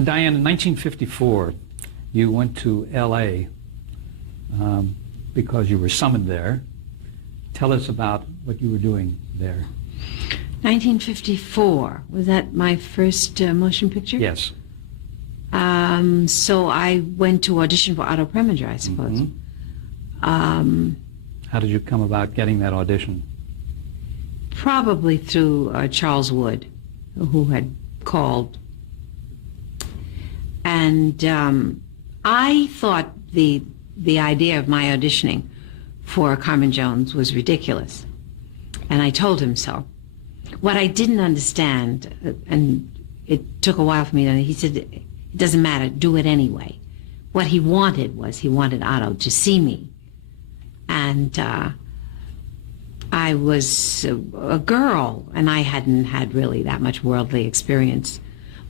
So Diahann, in 1954, you went to L.A. Because you were summoned there. Tell us about what you were doing there. 1954, was that my first motion picture? Yes. So I went to audition for Otto Preminger, I suppose. Mm-hmm. How did you come about getting that audition? Probably through Charles Wood, who had called. And I thought the idea of my auditioning for Carmen Jones was ridiculous. And I told him so. What I didn't understand, and it took a while for me to, he said, it doesn't matter, do it anyway. What he wanted was, he wanted Otto to see me. And I was a girl, and I hadn't had really that much worldly experience.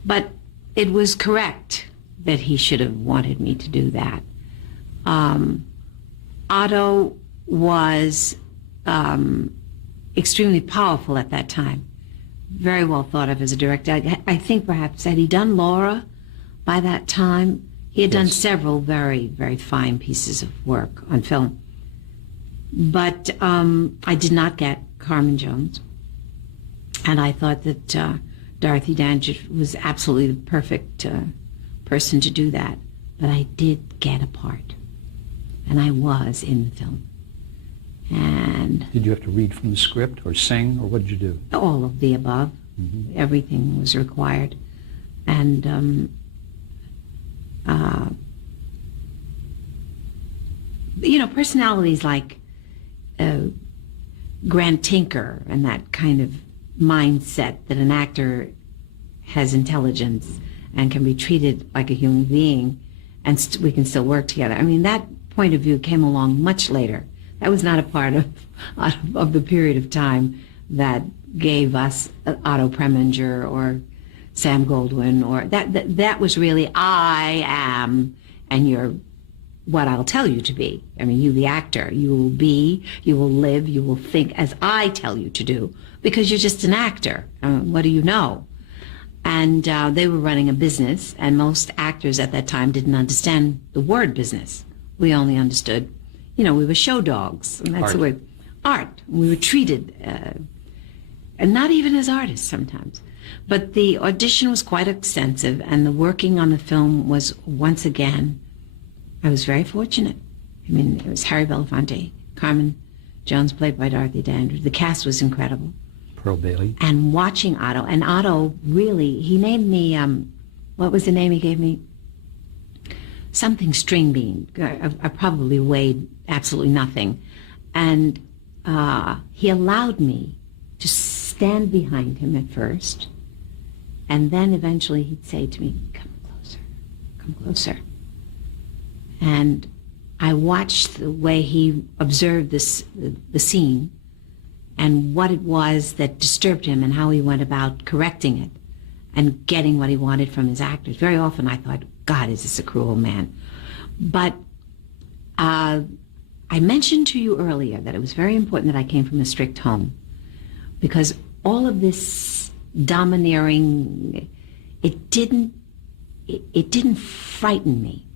But it was correct that he should have wanted me to do that. Otto was extremely powerful at that time, very well thought of as a director. I think perhaps, had he done Laura by that time? He had done several very, very fine pieces of work on film. But I did not get Carmen Jones, and I thought that Dorothy Dandridge was absolutely the perfect person to do that. But I did get a part, and I was in the film. And did you have to read from the script or sing, or what did you do? All of the above. Mm-hmm. Everything was required. And you know, personalities like Grant Tinker and that kind of mindset that an actor has intelligence and can be treated like a human being, and we can still work together. I mean, that point of view came along much later. That was not a part of the period of time that gave us Otto Preminger or Sam Goldwyn, or that was really, I am, and you're what I'll tell you to be. I mean, you the actor, you will be, you will live, you will think as I tell you to do, because you're just an actor. What do you know? And they were running a business, and most actors at that time didn't understand the word business. We only understood, you know, we were show dogs, and that's the way, art. We were treated, and not even as artists sometimes. But the audition was quite extensive, and the working on the film was, once again, I was very fortunate. I mean, it was Harry Belafonte, Carmen Jones played by Dorothy Dandridge. The cast was incredible. Pearl Bailey. And watching Otto, and Otto really, he named me, what was the name he gave me? Something string bean. I probably weighed absolutely nothing. And he allowed me to stand behind him at first, and then eventually he'd say to me, come closer, come closer. And I watched the way he observed the scene and what it was that disturbed him and how he went about correcting it and getting what he wanted from his actors. Very often I thought, God, is this a cruel man? But I mentioned to you earlier that it was very important that I came from a strict home, because all of this domineering, it didn't frighten me.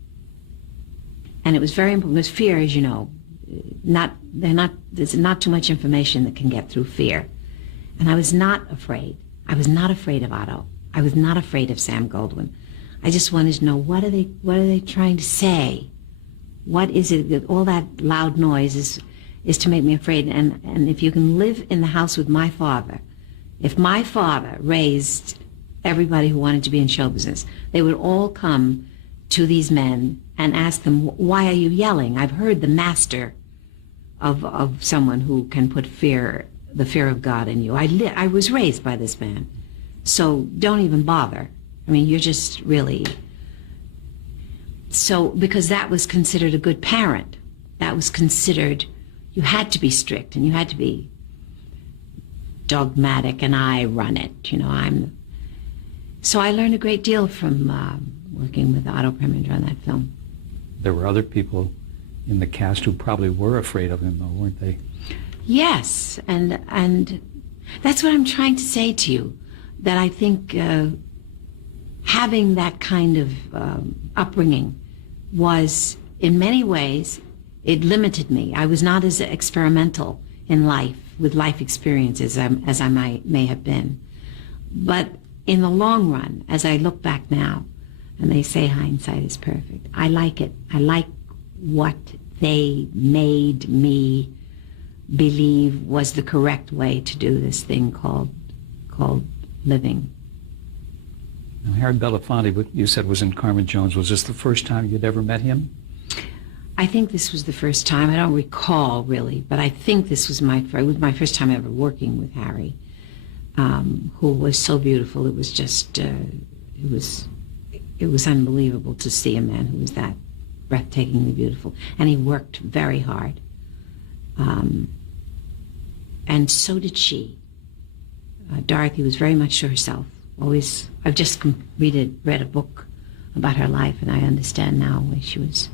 And it was very important, because fear, as you know, there's not too much information that can get through fear. And I was not afraid. I was not afraid of Otto. I was not afraid of Sam Goldwyn. I just wanted to know, what are they trying to say? What is it that all that loud noise is to make me afraid? And if you can live in the house with my father, if my father raised everybody who wanted to be in show business, they would all come to these men and ask them, why are you yelling? I've heard the master of someone who can put the fear of God in you. I was raised by this man, so don't even bother. I mean, you're just really... So, because that was considered a good parent. That was considered, you had to be strict and you had to be dogmatic, and I run it, you know, So I learned a great deal from working with Otto Preminger on that film. There were other people in the cast who probably were afraid of him, though, weren't they? Yes, and that's what I'm trying to say to you, that I think having that kind of upbringing was, in many ways, it limited me. I was not as experimental in life, with life experiences as I may have been. But in the long run, as I look back now, and they say hindsight is perfect, I like it. I like what they made me believe was the correct way to do this thing called living. Now, Harry Belafonte, what you said was in Carmen Jones. Was this the first time you'd ever met him? I think this was the first time. I don't recall really, but I think this was my first time ever working with Harry, who was so beautiful. It was just, it was unbelievable to see a man who was that breathtakingly beautiful. And he worked very hard. And so did she. Dorothy was very much to herself. Always, I've just read a book about her life, and I understand now why she was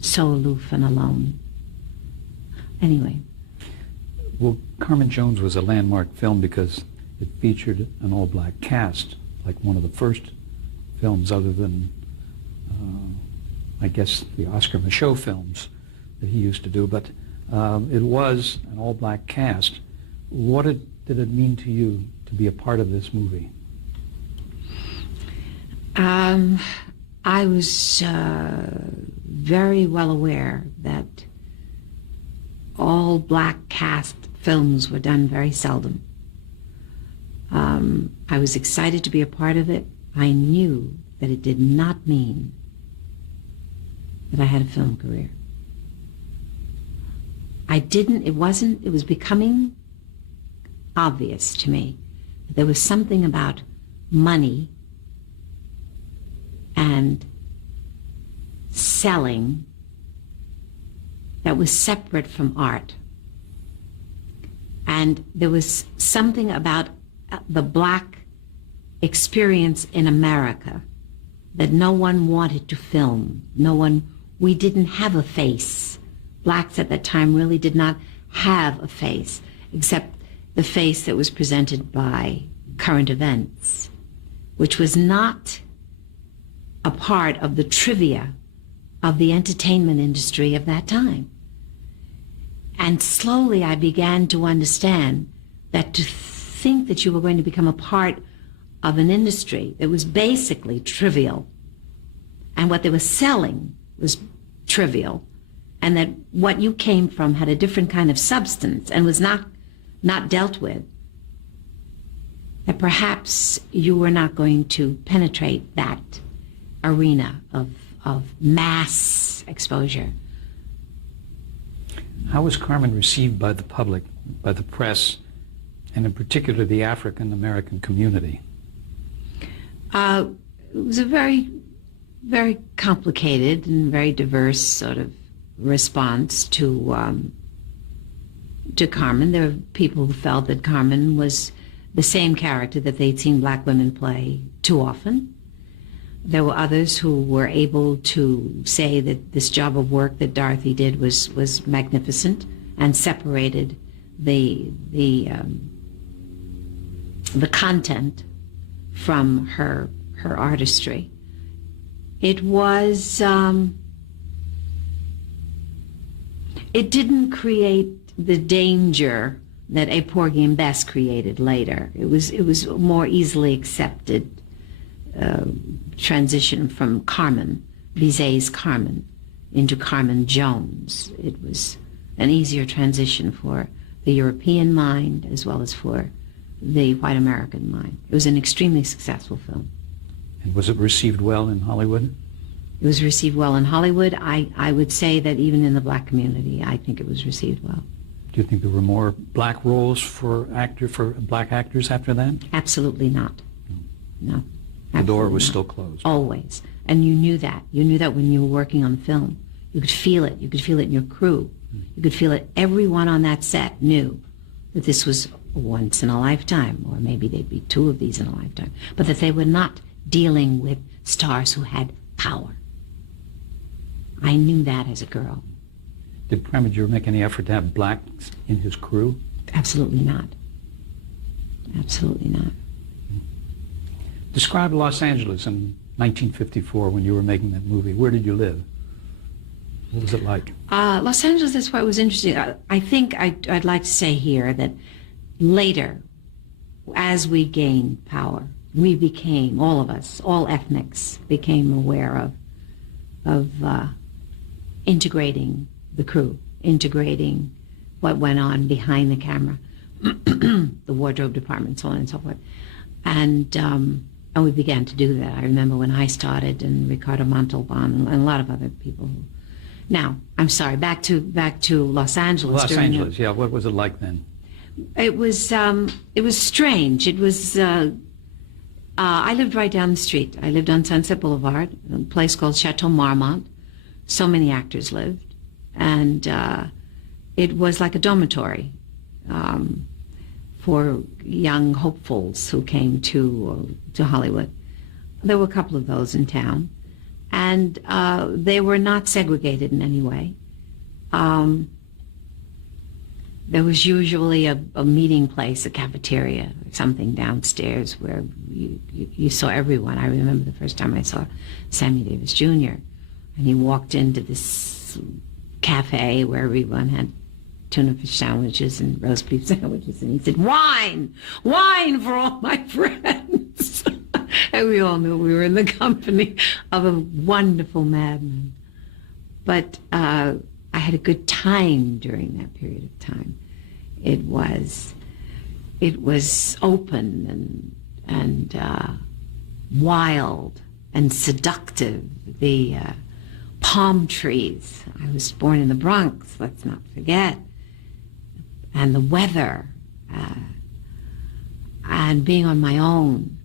so aloof and alone. Anyway. Well, Carmen Jones was a landmark film because it featured an all-black cast, like one of the first films other than, I guess, the Oscar Michaud films that he used to do. But it was an all-black cast. What did it mean to you to be a part of this movie? I was very well aware that all black cast films were done very seldom. I was excited to be a part of it. I knew that it did not mean that I had a film career. It was becoming obvious to me that there was something about money and selling that was separate from art. And there was something about the black experience in America that no one wanted to film. We didn't have a face. Blacks at that time really did not have a face, except the face that was presented by current events, which was not a part of the trivia of the entertainment industry of that time. And slowly I began to understand that to think that you were going to become a part of an industry that was basically trivial, and what they were selling was trivial, and that what you came from had a different kind of substance and was not dealt with, that perhaps you were not going to penetrate that arena of mass exposure. How was Carmen received by the public, by the press, and in particular the African American community? It was a very, very complicated and very diverse sort of response to Carmen. There were people who felt that Carmen was the same character that they'd seen black women play too often. There were others who were able to say that this job of work that Dorothy did was magnificent and separated the content from her artistry. It was it didn't create the danger that A Porgy and Bess created later. It was more easily accepted transition from Carmen, Bizet's Carmen, into Carmen Jones. It was an easier transition for the European mind as well as for the white American mind. It was an extremely successful film. And was it received well in Hollywood? It was received well in Hollywood. I would say that even in the black community, I think it was received well. Do you think there were more black roles for black actors after that? Absolutely not. No. The door was still closed. Always. And you knew that. You knew that when you were working on the film. You could feel it. You could feel it in your crew. You could feel it. Everyone on that set knew that this was once in a lifetime, or maybe they'd be two of these in a lifetime, but that they were not dealing with stars who had power. I knew that as a girl. Did Preminger make any effort to have blacks in his crew? Absolutely not. Absolutely not. Describe Los Angeles in 1954 when you were making that movie. Where did you live? What was it like? Los Angeles, that's why it was interesting. I think I'd like to say here that later, as we gained power, we became, all of us, all ethnics, became aware of integrating the crew, integrating what went on behind the camera, the wardrobe department, so on and so forth. And we began to do that. I remember when I started, and Ricardo Montalban, and a lot of other people. Now, I'm sorry, back to Los Angeles. Los Angeles, yeah. What was it like then? It was strange. It was, I lived right down the street. I lived on Sunset Boulevard, a place called Chateau Marmont. So many actors lived. And it was like a dormitory for young hopefuls who came to Hollywood. There were a couple of those in town. And they were not segregated in any way. There was usually a meeting place, a cafeteria, or something downstairs where you saw everyone. I remember the first time I saw Sammy Davis Jr. And he walked into this cafe where everyone had tuna fish sandwiches and roast beef sandwiches, and he said, "Wine! Wine for all my friends!" And we all knew we were in the company of a wonderful madman. But I had a good time during that period of time. It was open and wild and seductive. The palm trees. I was born in the Bronx, let's not forget. And the weather, and being on my own,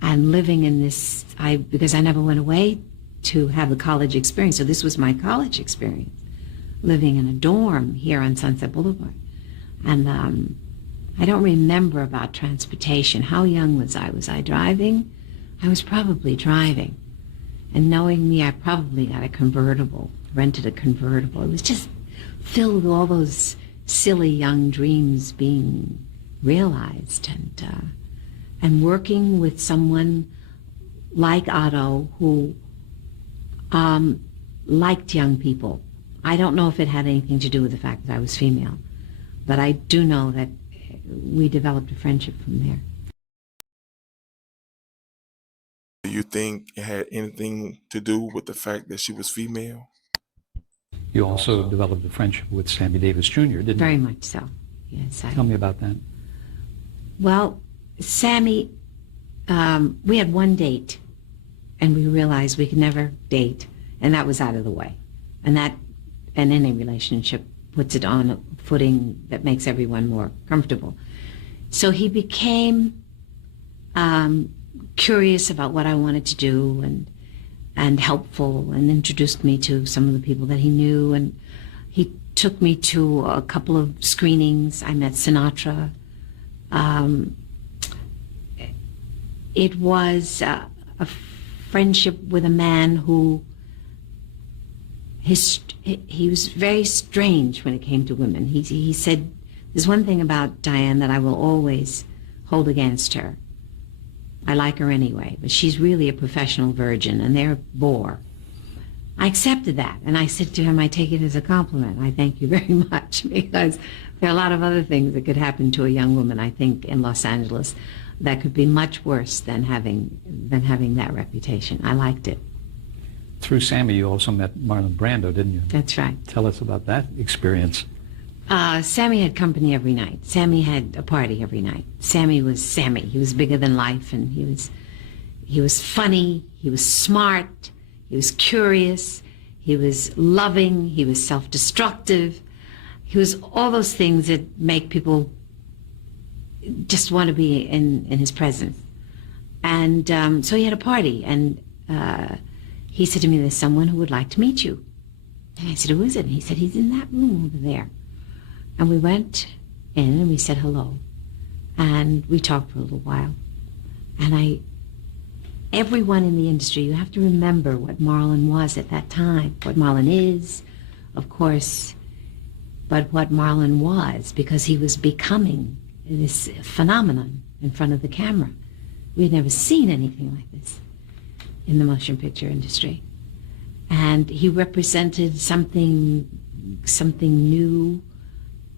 and living in this, because I never went away to have a college experience, so this was my college experience, living in a dorm here on Sunset Boulevard. And I don't remember about transportation. How young was I? Was I driving? I was probably driving. And knowing me, I probably got a convertible, rented a convertible. It was just filled with all those silly young dreams being realized, and working with someone like Otto who liked young people. I don't know if it had anything to do with the fact that I was female, but I do know that we developed a friendship from there. Do you think it had anything to do with the fact that she was female? You also developed a friendship with Sammy Davis Jr., didn't you? Very much so, yes. Tell me about that. Well, Sammy, we had one date, and we realized we could never date, and that was out of the way. And any relationship puts it on a footing that makes everyone more comfortable. So he became curious about what I wanted to do, and helpful, and introduced me to some of the people that he knew, and he took me to a couple of screenings. I met Sinatra. It was a friendship with a man who he was very strange when it came to women. He said, "There's one thing about Diahann that I will always hold against her. I like her anyway, but she's really a professional virgin, and they're a bore." I accepted that, and I said to him, "I take it as a compliment. I thank you very much," because there are a lot of other things that could happen to a young woman, I think, in Los Angeles that could be much worse than having that reputation. I liked it. Through Sammy, you also met Marlon Brando, didn't you? That's right. Tell us about that experience. Sammy had company every night. Sammy had a party every night. Sammy was Sammy. He was bigger than life, and he was funny. He was smart. He was curious. He was loving. He was self-destructive. He was all those things that make people just want to be in his presence. And so he had a party, and he said to me, "There's someone who would like to meet you." And I said, "Who is it?" And he said, "He's in that room over there." And we went in and we said hello. And we talked for a little while. And everyone in the industry, you have to remember what Marlon was at that time, what Marlon is, of course, but what Marlon was, because he was becoming this phenomenon in front of the camera. We had never seen anything like this in the motion picture industry. And he represented something new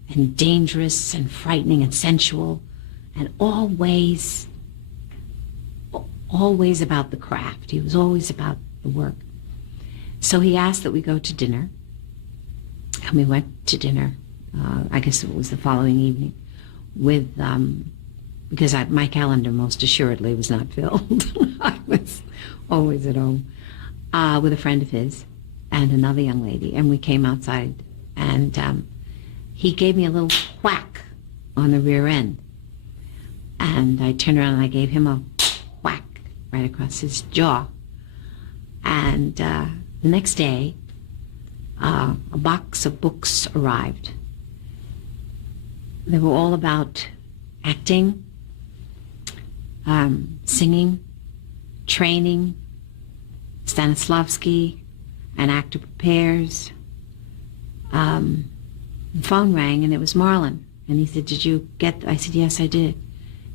and dangerous and frightening and sensual, and always about the craft. He was always about the work. So he asked that we go to dinner, and we went to dinner. I guess it was the following evening, with because my calendar most assuredly was not filled. I was always at home with a friend of his and another young lady, and we came outside, and he gave me a little whack on the rear end, and I turned around and I gave him a whack right across his jaw. And the next day, a box of books arrived. They were all about acting, singing, training, Stanislavski, An Actor Prepares. The phone rang, and it was Marlon. And he said, "Did you get?" I said, "Yes, I did."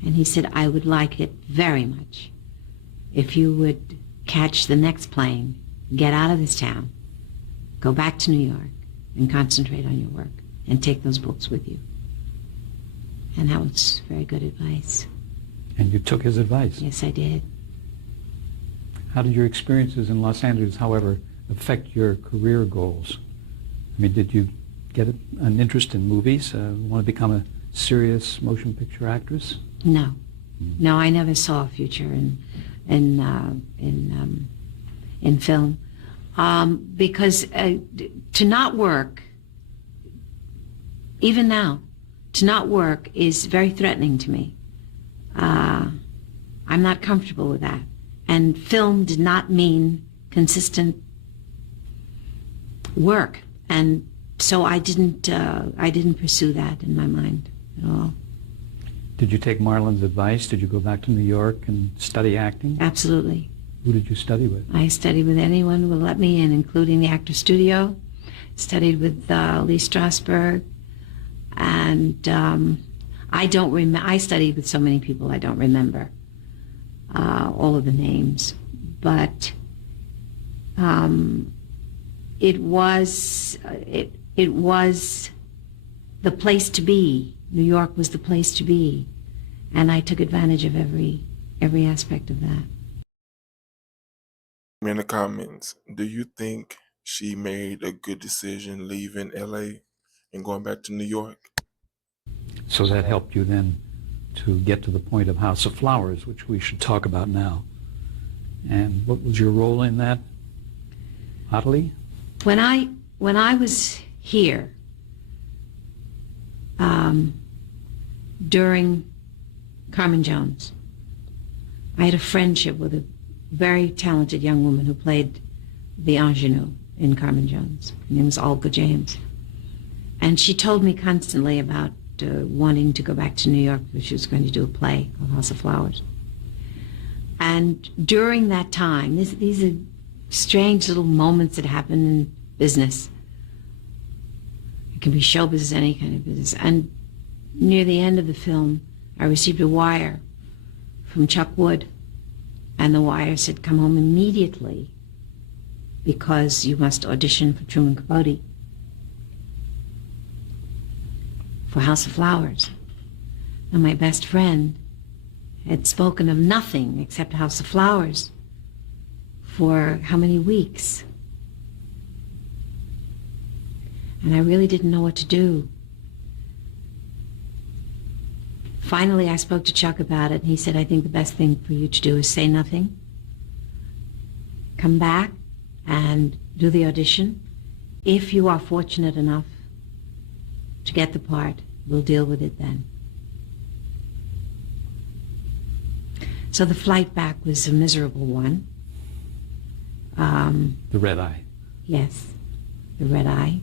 And he said, "I would like it very much if you would catch the next plane, get out of this town, go back to New York, and concentrate on your work, and take those books with you." And that was very good advice. And you took his advice. Yes, I did. How did your experiences in Los Angeles, however, affect your career goals? I mean, did you get an interest in movies? Want to become a serious motion picture actress? No. No, I never saw a future in film. Because to not work, even now, to not work is very threatening to me. I'm not comfortable with that. And film did not mean consistent work. And so I didn't pursue that in my mind at all. Did you take Marlon's advice? Did you go back to New York and study acting? Absolutely. Who did you study with? I studied with anyone who would let me in, including the Actor Studio. Studied with Lee Strasberg. And I studied with so many people I don't remember all of the names. But it was the place to be. New York was the place to be, and I took advantage of every aspect of that. In the comments, do you think she made a good decision leaving LA and going back to New York? So that helped you then to get to the point of House of Flowers, which we should talk about now. And what was your role in that, Ottilie? When I was here, during Carmen Jones, I had a friendship with a very talented young woman who played the ingenue in Carmen Jones. Her name was Olga James. And she told me constantly about wanting to go back to New York because she was going to do a play called House of Flowers. And during that time, these are strange little moments that happen in business. It can be show business, any kind of business. And near the end of the film, I received a wire from Chuck Wood. And the wire said, "Come home immediately because you must audition for Truman Capote for House of Flowers." And my best friend had spoken of nothing except House of Flowers for how many weeks? And I really didn't know what to do. Finally, I spoke to Chuck about it, and he said, "I think the best thing for you to do is say nothing. Come back and do the audition. If you are fortunate enough to get the part, we'll deal with it then." So the flight back was a miserable one. The red eye. Yes, the red eye,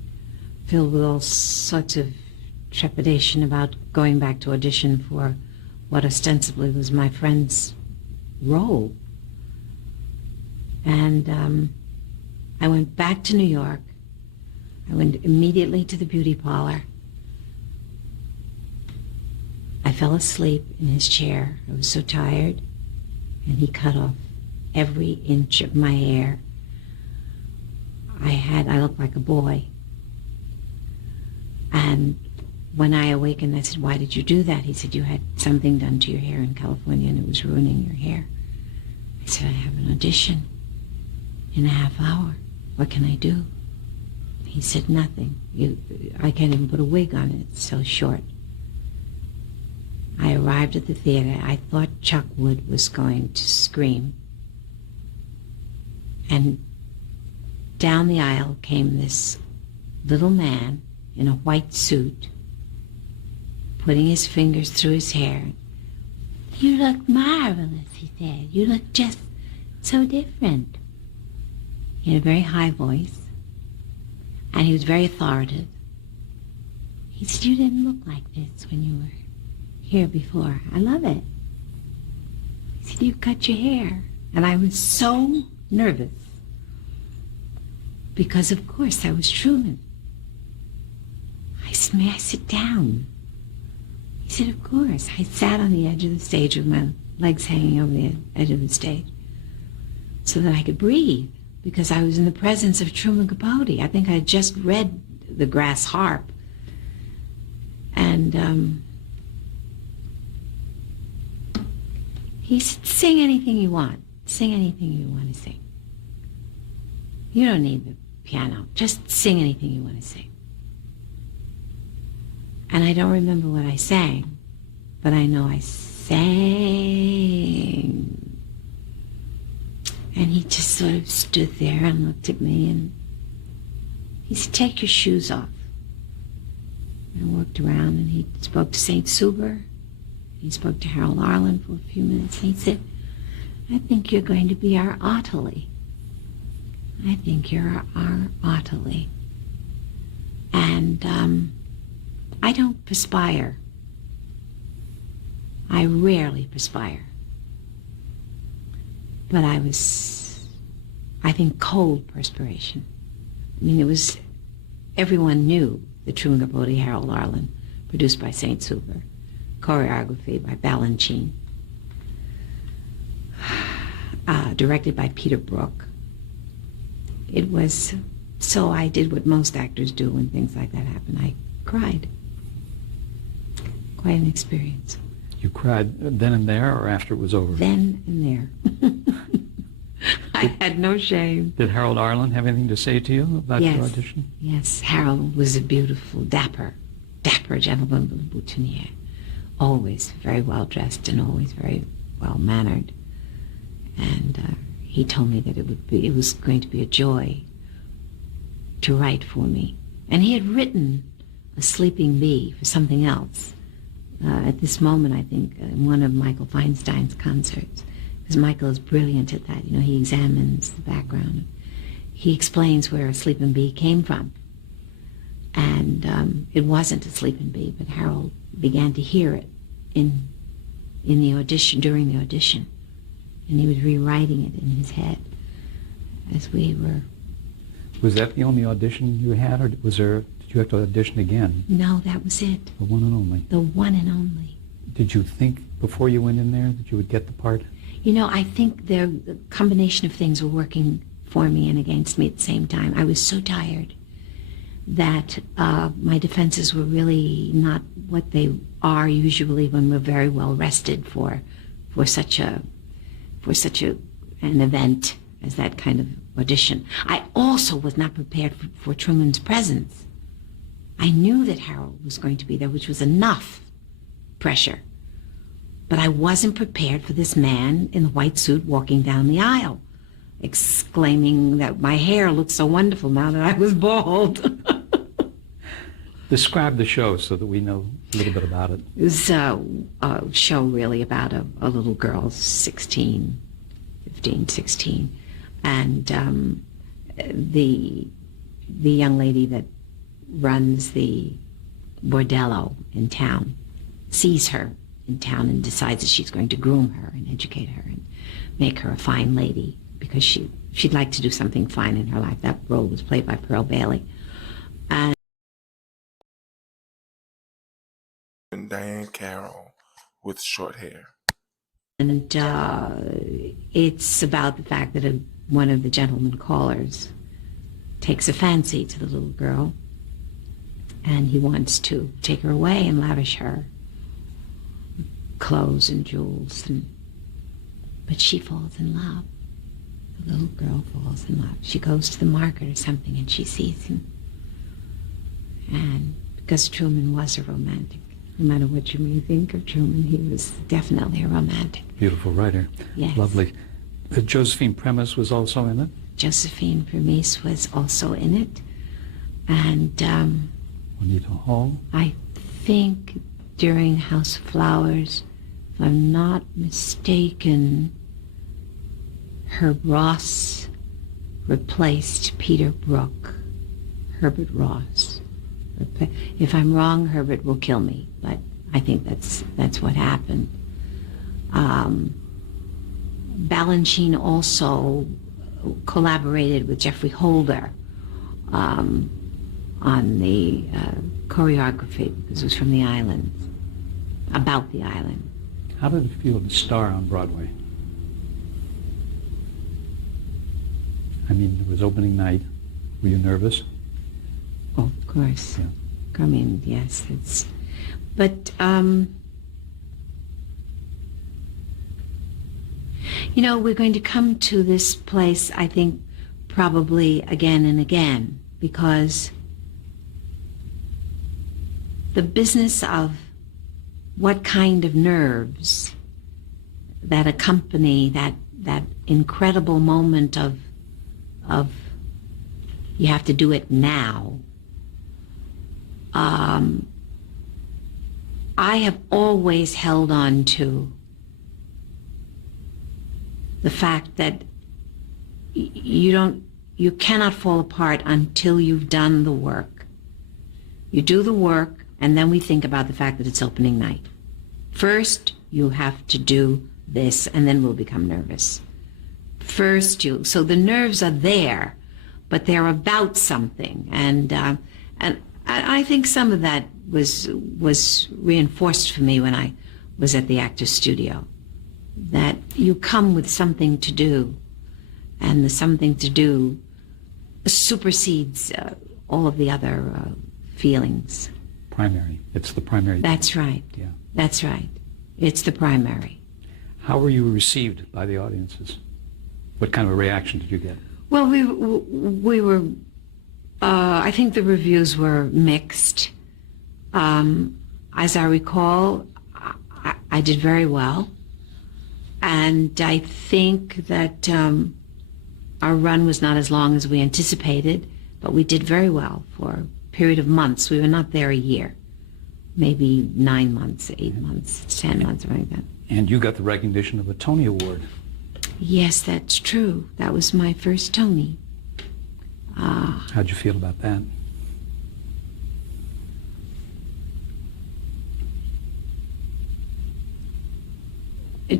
filled with all sorts of trepidation about going back to audition for what ostensibly was my friend's role. And I went back to New York. I went immediately to the beauty parlor. I fell asleep in his chair. I was so tired. and he cut off every inch of my hair. I looked like a boy. And when I awakened, I said, "Why did you do that?" He said, "You had something done to your hair in California and it was ruining your hair." I said, "I have an audition in a half hour. What can I do?" He said, "Nothing. I can't even put a wig on it. It's so short." I arrived at the theater. I thought Chuck Wood was going to scream. And down the aisle came this little man in a white suit, putting his fingers through his hair. "You look marvelous," he said. "You look just so different." He had a very high voice, and he was very authoritative. He said, "You didn't look like this when you were here before. I love it." He said, "You cut your hair." And I was so nervous because, of course, I was Truman. I said, "May I sit down?" He said, "Of course." I sat on the edge of the stage with my legs hanging over the edge of the stage so that I could breathe, because I was in the presence of Truman Capote. I think I had just read The Grass Harp. And he said, "Sing anything you want. Sing anything you want to sing. You don't need the piano. Just sing anything you want to sing." And I don't remember what I sang, but I know I sang. And he just sort of stood there and looked at me, and he said, "Take your shoes off." And I walked around, and he spoke to St. Suber. He spoke to Harold Arlen for a few minutes, and he said, "I think you're going to be our Ottilie. I think you're our Ottilie." And I don't perspire. I rarely perspire. But I was, I think, cold perspiration. I mean, it was, everyone knew the Truman Capote, Harold Arlen, produced by St. Suber, choreography by Balanchine, directed by Peter Brook. It was, so I did what most actors do when things like that happen. I cried. Quite an experience. You cried then and there, or after it was over? Then and there. I had no shame. Did Harold Arlen have anything to say to you about your audition? Yes, Harold was a beautiful, dapper gentleman with a boutonniere. Always very well dressed and always very well mannered. And he told me that it was going to be a joy to write for me. And he had written A Sleeping Bee for something else. At this moment, I think, in one of Michael Feinstein's concerts, because Michael is brilliant at that. You know, he examines the background. He explains where A Sleeping Bee came from. And it wasn't a sleeping bee, but Harold began to hear it in the audition, during the audition. And he was rewriting it in his head as we were. Was that the only audition you had, or did you have to audition again? No, that was it. The one and only. The one and only. Did you think before you went in there that you would get the part? You know, I think the combination of things were working for me and against me at the same time. I was so tired that my defenses were really not what they are usually when we're very well rested for such an event as that kind of audition. I also was not prepared for Truman's presence. I knew that Harold was going to be there, which was enough pressure. But I wasn't prepared for this man in the white suit walking down the aisle, exclaiming that my hair looked so wonderful now that I was bald. Describe the show so that we know a little bit about it. It was a show really about a little girl, 15, 16. And the young lady that runs the bordello in town sees her in town and decides that she's going to groom her and educate her and make her a fine lady, because she'd like to do something fine in her life. That role was played by Pearl Bailey. And Diahann Carroll with short hair. And it's about the fact that one of the gentleman callers takes a fancy to the little girl, and he wants to take her away and lavish her with clothes and jewels. But she falls in love. The little girl falls in love. She goes to the market or something, and she sees him. And because Truman was a romantic, no matter what you may think of Truman, he was definitely a romantic. Beautiful writer. Yes. Lovely. Josephine Premis was also in it? Josephine Premis was also in it. And Juanita Hall? I think during House of Flowers, if I'm not mistaken, Herb Ross replaced Peter Brook. Herbert Ross. If I'm wrong, Herbert will kill me, but I think that's what happened. Balanchine also collaborated with Jeffrey Holder on the choreography, because it was from the island, about the island. How did it feel to star on Broadway? I mean, it was opening night. Were you nervous? Oh, of course. Yeah. I mean, yes, it's... But, you know, we're going to come to this place, I think, probably again and again, because the business of what kind of nerves that accompany that incredible moment of you have to do it now. I have always held on to the fact that you cannot fall apart until you've done the work. You do the work, and then we think about the fact that it's opening night. First, you have to do this, and then we'll become nervous. So the nerves are there, but they're about something, and I think some of that was reinforced for me when I was at the Actors Studio, that you come with something to do, and the something to do supersedes all of the other feelings. Primary. It's the primary. That's right. Yeah. That's right. It's the primary. How were you received by the audiences? What kind of a reaction did you get? Well, we were, I think the reviews were mixed. As I recall, I did very well. And I think that our run was not as long as we anticipated, but we did very well for a period of months. We were not there a year, maybe 9 months, 8 months, 10 months, something like that. And you got the recognition of a Tony Award. Yes, that's true. That was my first Tony. How'd you feel about that?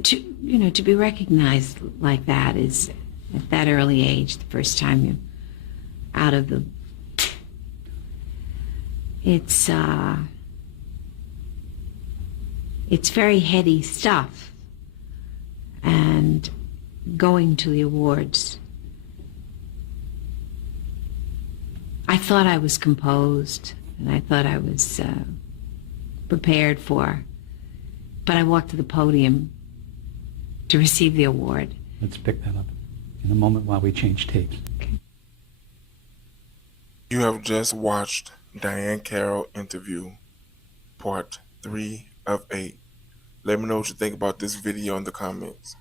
To be recognized like that is, at that early age, the first time you're out of the... It's very heady stuff. And going to the awards, I thought I was composed, and I thought I was prepared for, but I walked to the podium to receive the award. Let's pick that up in a moment while we change tapes. Okay. You have just watched Diahann Carroll interview, part 3 of 8. Let me know what you think about this video in the comments.